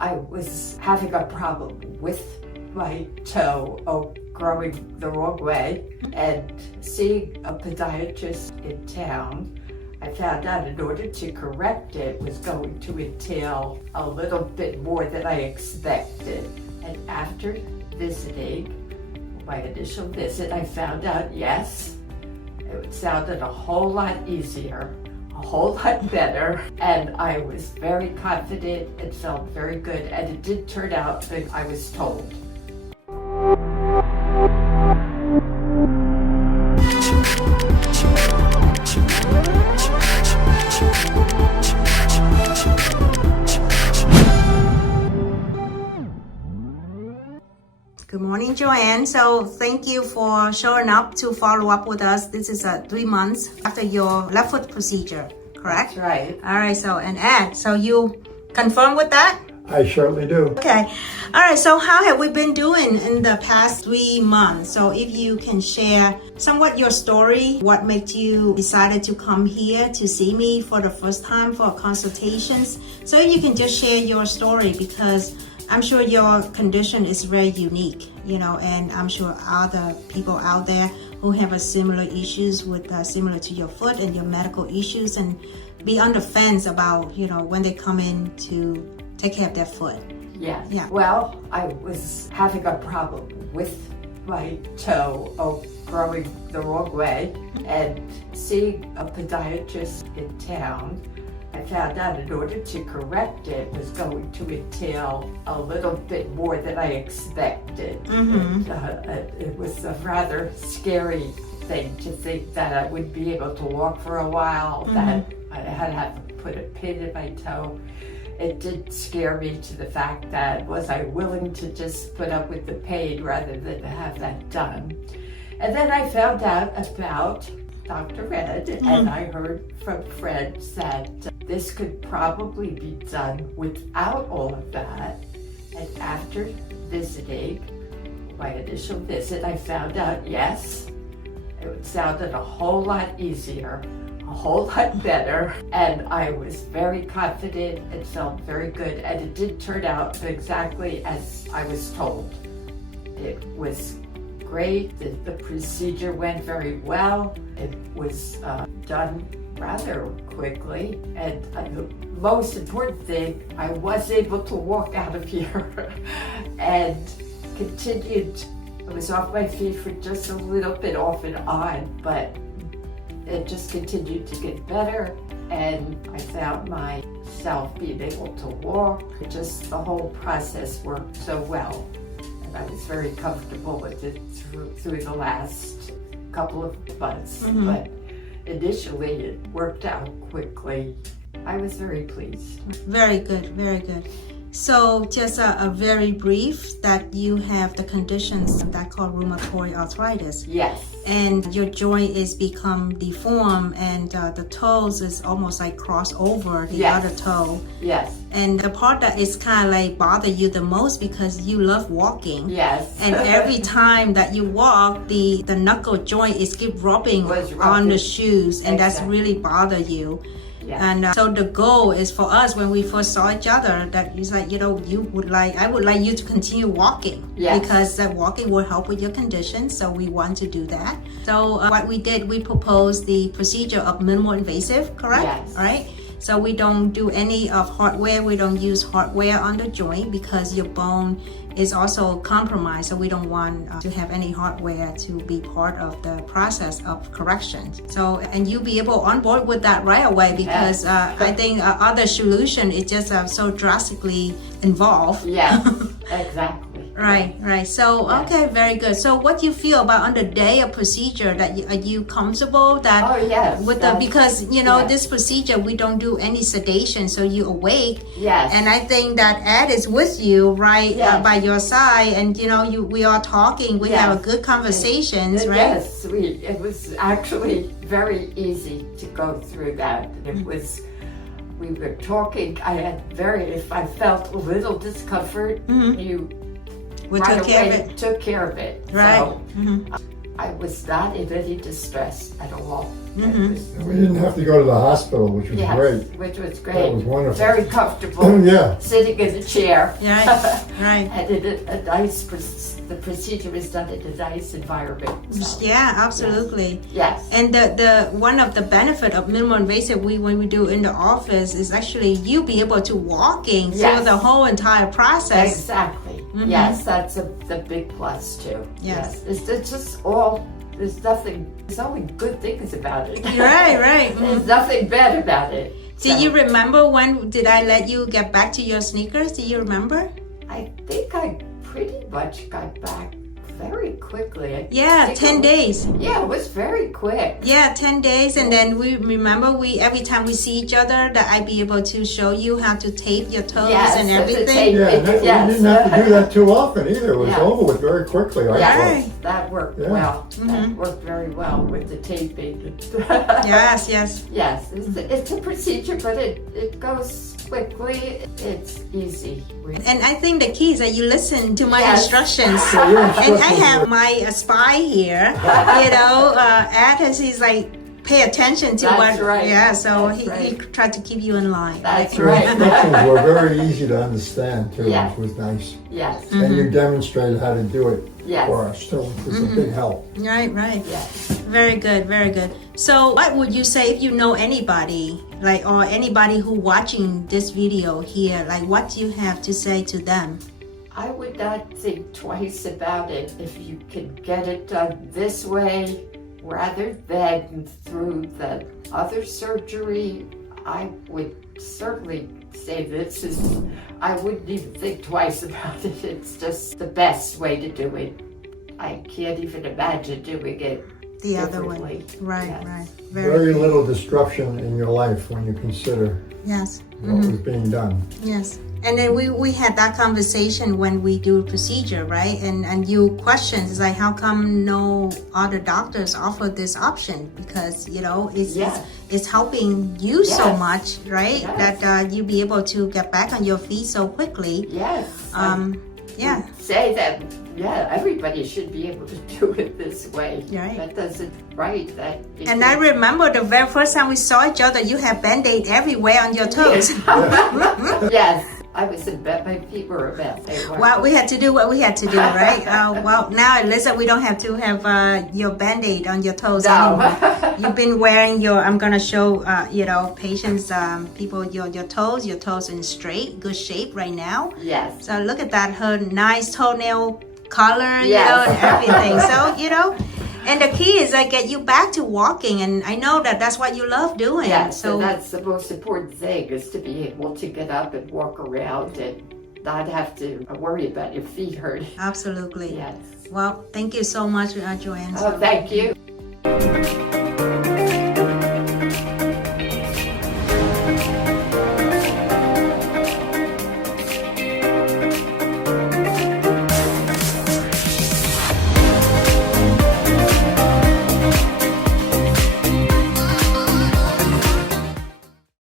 I was having a problem with my toe growing the wrong way, and seeing a podiatrist in town, I found out in order to correct it was going to entail a little bit more than I expected. And after visiting, my initial visit, I found out, yes, it sounded a whole lot easier, a whole lot better, and I was very confident and felt very good, and it did turn out that I was told. Good morning, Joanne. So thank you for showing up to follow up with us. This is 3 months after your left foot procedure, correct? That's right. All right, so and Ed, so you confirm with that? I certainly do. Okay. All right, so how have we been doing in the past 3 months? So if you can share somewhat your story, what made you decided to come here to see me for the first time for consultations. So if you can just share your story, because I'm sure your condition is very unique, and I'm sure other people out there who have a similar issues with similar to your foot and your medical issues, and be on the fence about, when they come in to take care of their foot. Yes. Yeah. Well, I was having a problem with my toe growing the wrong way, and seeing a podiatrist in town, I found out in order to correct it was going to entail a little bit more than I expected. Mm-hmm. It was a rather scary thing to think that I wouldn't be able to walk for a while, Mm-hmm. that I had to put a pin in my toe. It did scare me to the fact that was I willing to just put up with the pain rather than have that done. And then I found out about Dr. Ed, and I heard from friends that this could probably be done without all of that. And after visiting, my initial visit, I found out, yes, it sounded a whole lot easier, a whole lot better, and I was very confident and felt very good, and it did turn out exactly as I was told. It was great. The procedure went very well. It was done rather quickly, and the most important thing, I was able to walk out of here and continued. I was off my feet for just a little bit off and on, but it just continued to get better, and I found myself being able to walk. Just the whole process worked so well. I was very comfortable with it through the last couple of months, Mm-hmm. but initially it worked out quickly. I was very pleased. Very good, very good. So just a very brief, that you have the conditions that called rheumatoid arthritis. Yes. And your joint is become deformed, and the toes is almost like cross over the Yes. other toe. Yes. And the part that is kind of like bother you the most, because you love walking. Yes. And every time that you walk, the knuckle joint is keep rubbing Was on rubbing. the shoes, and that's Exactly. really bother you. Yes. And so the goal is for us, when we first saw each other, that is like, I would like you to continue walking. Yes. Because that walking will help with your condition. So we want to do that. So what we did, we proposed the procedure of minimal invasive, correct? Yes. All right. So we don't do any of hardware. We don't use hardware on the joint, because your bone is also compromised. So we don't want to have any hardware to be part of the process of correction. So, and you'll be able on board with that right away, because I think other solution is just so drastically involved. Yes. Exactly. Right. So, Yeah. okay, very good. So what do you feel about on the day of procedure, that are you comfortable that Oh, yes. with That's- because yes. this procedure, we don't do any sedation, so you awake. Yes. And I think that Ed is with you, right, Yes. by your side, and we are talking, we have a Yes. good conversations, right? Yes, it was actually very easy to go through that. It was, we were talking, if I felt a little discomfort, you We right took care of away it. took care of it. Right. So I was not in any distress at all. Mm-hmm. We didn't have to go to the hospital, which was Yes, great. which was That great. was wonderful. Very comfortable. Yeah. Sitting in the chair. Right, right. And a nice, the procedure was done in a nice environment. So, Yeah, absolutely. yes. And the one of the benefit of minimal invasive when we do in the office is actually you be able to walking through Yes. the whole entire process. Exactly. Mhm. Yes, that's the big plus too. Yes. It's just all, there's only good things about it. Right, right. There's nothing bad about it. Do you remember when did I let you get back to your sneakers? Do you remember? I think I pretty much got back very quickly. I Yeah, think 10 it was- days. Yeah, it was very quick. Yeah, 10 days. And then we remember every time we see each other that I'd be able to show you how to tape your toes Yes, and to everything. tape. Yeah, and that, Yes. we didn't have to do that too often either. It was Yeah. over with very quickly. I Yes, thought. that worked Yeah. well. That Mhm. worked very well with the taping. Yes, yes. Yes, it's a procedure, but it goes quickly. It's easy. And I think the key is that you listen to my Yes. instructions. Yeah, your And I instructions have were- my spy here, Ed, as he's like, pay attention to That's what, right. yeah, so That's he right. tried to keep you in line. That's Your right. instructions were very easy to understand too, Yeah. which was nice. Yes, And you demonstrated how to do it yes, for us too, which was a big help. Right, right. yes. Very good, very good. So what would you say if you know anybody, like, or anybody who watching this video here, like what do you have to say to them? I would not think twice about it if you can get it done this way rather than through the other surgery. I would certainly say this is, I wouldn't even think twice about it. It's just the best way to do it. I can't even imagine doing it The other one. differently. Right, Yes. right. Very little disruption in your life when you consider Yes. what was being done. Yes. And then we had that conversation when we do procedure, right? And you questions like, how come no other doctors offer this option? Because, Yes. it's helping you so Yes. much, right? Yes. That you be able to get back on your feet so quickly. Yes. Yeah. Say that, yeah, everybody should be able to do it this way. Right. That doesn't, right, that. And I remember the very first time we saw each other, you had Band-Aid everywhere on your toes. Yes, I was in bed, my feet were a mess. They weren't. Well, we had to do what we had to do, right? Well, now at least we don't have to have your Band-Aid on your toes anymore. You've been wearing I'm gonna show, patients, people, your toes in straight, good shape right now. Yes. So look at that, her nice toenail color, Yes. and everything. So, and the key is I get you back to walking, and I know that's what you love doing. Yes, So and that's the most important thing, is to be able to get up and walk around and not have to worry about your feet hurting. absolutely. Yes. Well, thank you so much, Joanne. Oh, thank you.